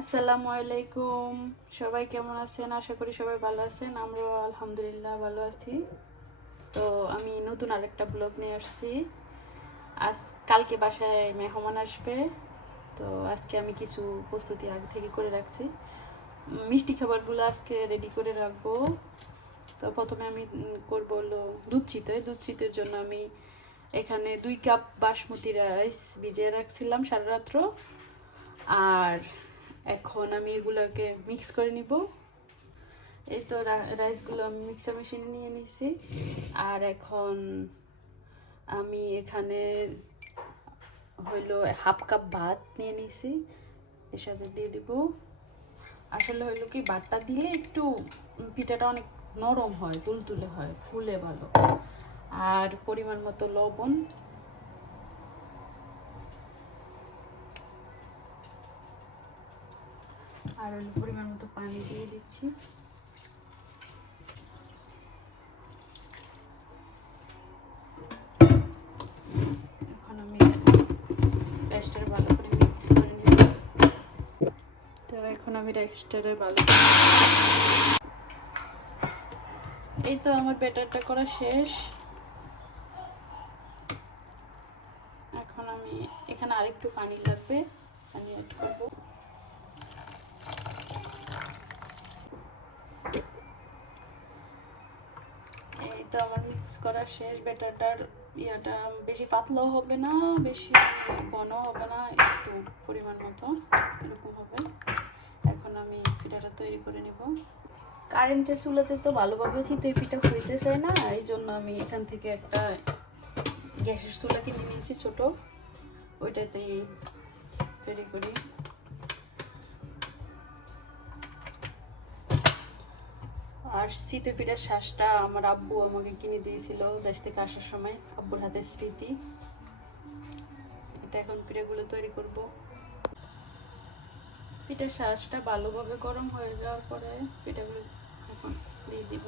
আসসালামু আলাইকুম। সবাই কেমন আছেন? আশা করি সবাই ভালো আছেন। আমরাও আলহামদুলিল্লাহ ভালো আছি। তো আমি নতুন আরেকটা ব্লগ নিয়ে আসছি। কালকে বাসায় মেহমান আসবে, তো আজকে আমি কিছু প্রস্তুতি আগে থেকে করে রাখছি। মিষ্টি খাবারগুলো আজকে রেডি করে রাখবো। তো প্রথমে আমি করবো হলো দুধ চিতের জন্য আমি এখানে 2 কাপ বাসমতি রাইস ভিজিয়ে রাখছিলাম সারা রাত্র। আর এখন আমি এগুলোকে মিক্স করে নিব। এই তো রাইসগুলো আমি মিক্সার মেশিনে নিয়ে নিছি। আর এখন আমি এখানে হইলো 1/2 কাপ ভাত নিয়ে নিছি, এর সাথে দিয়ে দিব। আসলে হইলো কি, ভাতটা দিলে একটু পিঠাটা অনেক নরম হয়, তুলতুলে হয়, ফুলে ভালো। আর পরিমাণ মতো লবণ, আর পরিমাণ মতো পানি দিয়ে দিচ্ছি। এখন আমি রাইসটা ভালো করে মিক্স করে নিব। তো এখন আমি রাইসটারে ভালো, এই তো আমার ব্যাটারটা করা শেষ। এখন আমি এখানে আরেকটু পানি লাগবে, পানি অ্যাড করব। এই তো আমার মিক্স করা শেষ। ব্যাটারটার ইয়াটা বেশি পাতলাও হবে না, বেশি ঘন হবে না, একটু পরিমাণ মতো এরকম হবে। এখন আমি পিঠাটা তৈরি করে নিব। কারেন্টের চুলাতে তো ভালোভাবে চিতই পিঠা হইতে চায় না, এই জন্য আমি এখান থেকে একটা গ্যাসের চুলা কিনে নিয়েছি ছোট, ওইটাতেই তৈরি করি। আর চিতই পিঠার শ্বাসটা আমার আব্বু আমাকে কিনে দিয়েছিল দেশ থেকে আসার সময়, আব্বুর হাতের স্মৃতি। এটা এখন পিঠাগুলো তৈরি করব। পিঠার শ্বাসটা ভালোভাবে গরম হয়ে যাওয়ার পরে পিঠাগুলো এখন দিয়ে দিব।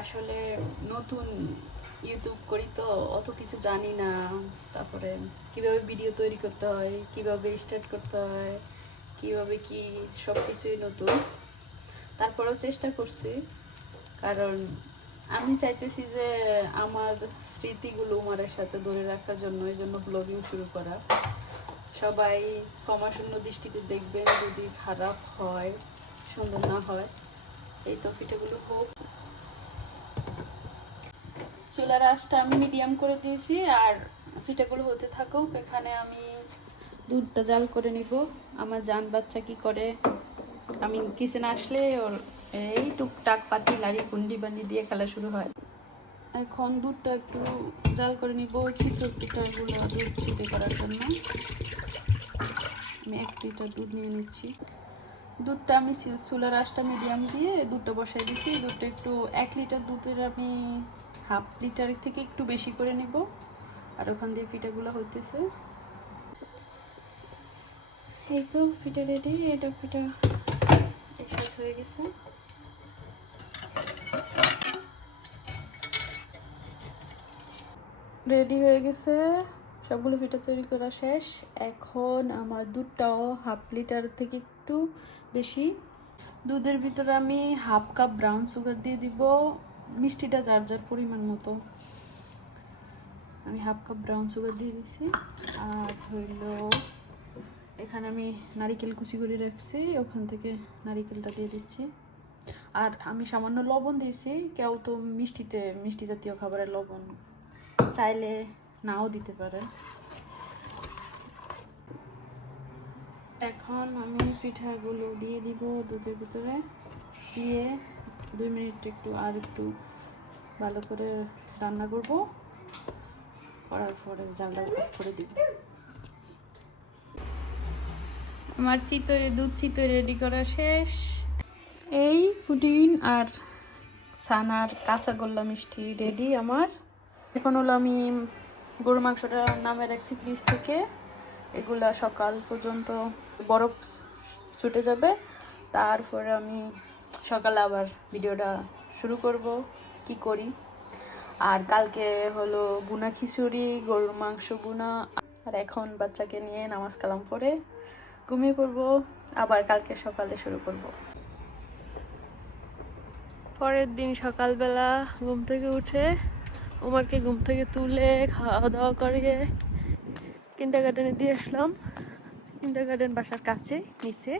আসলে নতুন ইউটিউব করি তো অত কিছু জানি না, তারপরে কিভাবে ভিডিও তৈরি করতে হয়, কিভাবে স্টার্ট করতে হয়, কিভাবে কি, সব কিছুই নতুন। তারপরেও চেষ্টা করছি, কারণ আমি চাইতেছি যে আমার স্মৃতিগুলো উমারের সাথে ধরে রাখার জন্য, এই জন্য ব্লগিং শুরু করা। সবাই ক্ষমাশূন্য দৃষ্টিতে দেখবেন যদি খারাপ হয়, সুন্দর না হয়। এই তো পিঠেগুলো হোক। চুলার আঁচটা আমি মিডিয়াম করে দিয়েছি, আর পিঠাগুলো হতে থাকুক। এখানে আমি দুধটা জাল করে নিব। আমার জান বাচ্চা কি করে, আমি কিচেনে আসলে ওর এই টুকটাক পাতি লাড়ি কুন্ডি বান্ডি দিয়ে খেলা শুরু হয়। এখন দুধটা একটু জাল করে নিব চিতই পিঠাগুলো দুধ চিতই করার জন্য। আমি 1 লিটার দুধ নিয়ে নিচ্ছি। দুধটা আমি চুলার আঁচটা মিডিয়াম দিয়ে দুধটা বসাই দিছি। দুধটা একটু 1 লিটার দুধের আমি 1/2 লিটারের থেকে একটু বেশি করে নিব। আর ওখান দিয়ে পিঠাগুলো হইতেছে। এই তো পিঠা রেডি। এটা পিঠা শেষ হয়ে গেছে। রেডি হয়ে গেছে, সবগুলো পিঠা তৈরি করা শেষ। এখন আমার দুধটাও 1/2 লিটার থেকে একটু বেশি। দুধের ভিতরে আমি 1/2 কাপ ব্রাউন সুগার দিয়ে দিব। মিষ্টিটা যার যার পরিমাণ মতো। আমি 1/2 কাপ ব্রাউন সুগার দিয়ে দিছি। আর হইল এখানে আমি নারিকেল কুচি করে রাখছি, ওখান থেকে নারিকেলটা দিয়ে দিচ্ছি। আর আমি সামান্য লবণ দিয়েছি। কেউ তো মিষ্টি জাতীয় খাবারে লবণ চাইলে নাও দিতে পারে। এখন আমি পিঠাগুলো দিয়ে দিব দুধের ভিতরে, দিয়ে 2 মিনিট একটু ভালো করে রান্না করব। করার পরে জালটা অফ করে দিব। আমার দুধ চিতই রেডি করা শেষ। এই পুডিং আর ছানার কাঁচাগোল্লা মিষ্টি রেডি আমার। এখন হলো আমি গরুর মাংসটা নামে রাখছি ফ্রিজ থেকে। এগুলা সকাল পর্যন্ত বরফ ছুটে যাবে, তারপরে আমি সকালে আবার ভিডিওটা শুরু করব কি করি। আর কালকে হলো বুনা খিচুড়ি, গরুর মাংস বুনা। আর এখন বাচ্চাকে নিয়ে নামাজ কালাম পড়ে ঘুমিয়ে পড়বো, আবার কালকে সকালে শুরু করব। পরের দিন সকালবেলা ঘুম থেকে উঠে ওমারকে ঘুম থেকে তুলে খাওয়া দাওয়া করিয়ে কিন্ডারগার্টেনে দিয়ে আসলাম। কিন্ডারগার্টেন বাসার কাছে নিচে।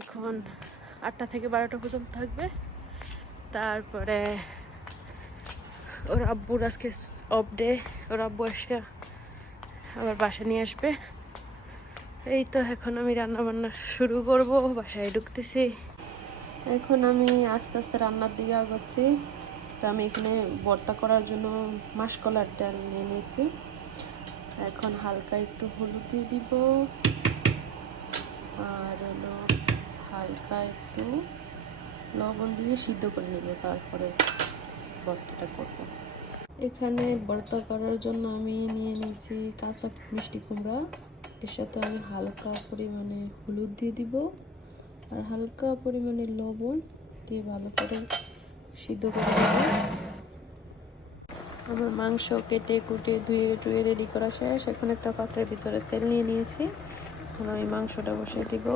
এখন 8টা থেকে 12টা পর্যন্ত থাকবে। তারপরে ওর আব্বুর আজকে অফ ডে, ওর আব্বু এসে আবার বাসা নিয়ে আসবে। এই তো এখন আমি রান্না বান্না শুরু করব, বাসায় ঢুকতেছি। এখন আমি আস্তে আস্তে রান্নার দিকে আগাচ্ছি। তো আমি এখানে ভর্তা করার জন্য মাসকলার ডাল নিয়ে নিয়েছি। এখন হালকা একটু হলুদ দিয়ে দিব, আর হলো হালকা একটু লবণ দিয়ে সিদ্ধ করে নেব, তারপরে ভর্তাটা করব। এখানে ভর্তা করার জন্য আমি নিয়ে নিয়েছি কাঁচা মিষ্টি কুমড়া। এর সাথে আমি হালকা পরিমাণে হলুদ দিয়ে দিব আর হালকা পরিমাণে লবণ দিয়ে ভালো করে সিদ্ধ করে নেব। আমার মাংস কেটে কুটে ধুয়ে টুয়ে রেডি করা শেষ। এখন একটা পাত্রের ভিতরে তেল নিয়ে নিয়েছি। এখন আমি মাংসটা বসিয়ে দিব।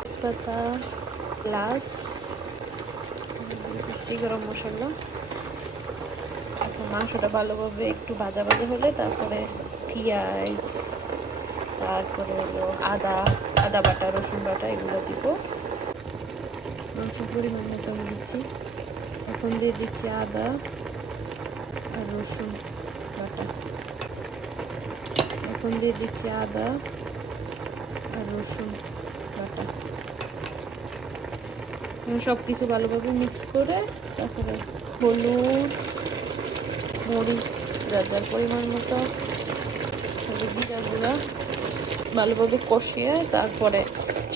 তেজপাতা প্লাস দিচ্ছি গরম মশলা। এখন মাংসটা ভালোভাবে একটু ভাজা ভাজা হলে তারপরে পেঁয়াজ, তারপরে হলো আদা বাটা, রসুন বাটা এগুলো দিব। মাংস পরিমাণ মতো দিচ্ছি। এখন দিয়ে দিচ্ছি আদা আর রসুন বাটা। এখন দিয়ে দিচ্ছি আদা আর রসুন বাটা। সব কিছু ভালোভাবে মিক্স করে তারপরে হলুদ, মরিচ যার যার পরিমাণ মতো, জিরা গুঁড়া ভালোভাবে কষিয়ে তারপরে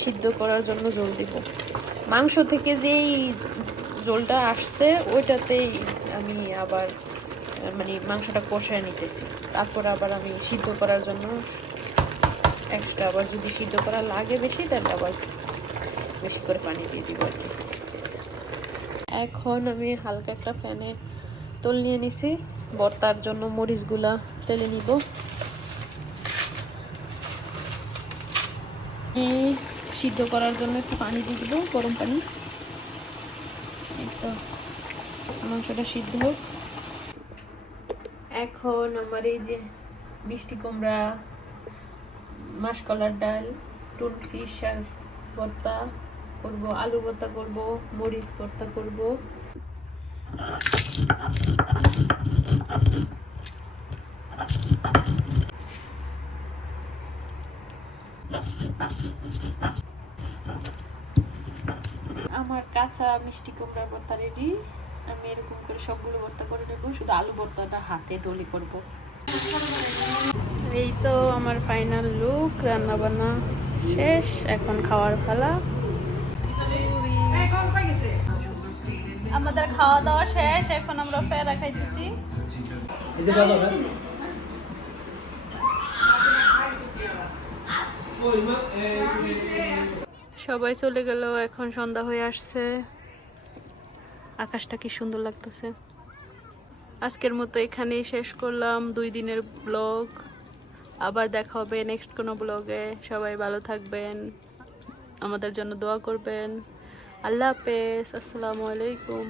সিদ্ধ করার জন্য জল দিব। মাংস থেকে যেই জলটা আসছে ওইটাতেই আমি আবার মানে মাংসটা কষিয়ে নিতেছি। তারপর আবার আমি সিদ্ধ করার জন্য এক্সট্রা আবার যদি সিদ্ধ করা লাগে বেশি তাহলে আবার বেশি করে পানি দিয়ে দিব আর কি। এখন আমি হালকা একটা ফ্যানে তোল নিয়ে নিছি। ভর্তার জন্য মরিচগুলা টেলে নিব। সিদ্ধ করার জন্য একটু পানি দিয়ে দিব, গরম পানি। এই তো মাংসটা সিদ্ধ হোক। এখন আমার এই যে মিষ্টি কুমড়া, মাসকলার ডাল, টুন ফিশ আর ভর্তা করব, আলু ভর্তা করব, মরিচ ভর্তা করব। আমার কাঁচা মিষ্টি কুমড়ার ভর্তা রেডি। আমি এরকম করে সবগুলো ভর্তা করে নেব, শুধু আলু ভর্তাটা হাতে ডলি করব। এই তো আমার ফাইনাল লুক, রান্না বান্না শেষ, এখন খাওয়ার পালা। আমাদের খাওয়া দাওয়া শেষ, এখন আমরা পেয়ারা খাইতেছি। সবাই চলে গেল, এখন সন্ধ্যা হয়ে আসছে। আকাশটা কি সুন্দর লাগতেছে। আজকের মতো এখানেই শেষ করলাম 2 দিনের ব্লগ। আবার দেখা হবে নেক্সট কোনো ব্লগে। সবাই ভালো থাকবেন, আমাদের জন্য দোয়া করবেন। আল্লাহ হাফেজ, আসসালামু আলাইকুম।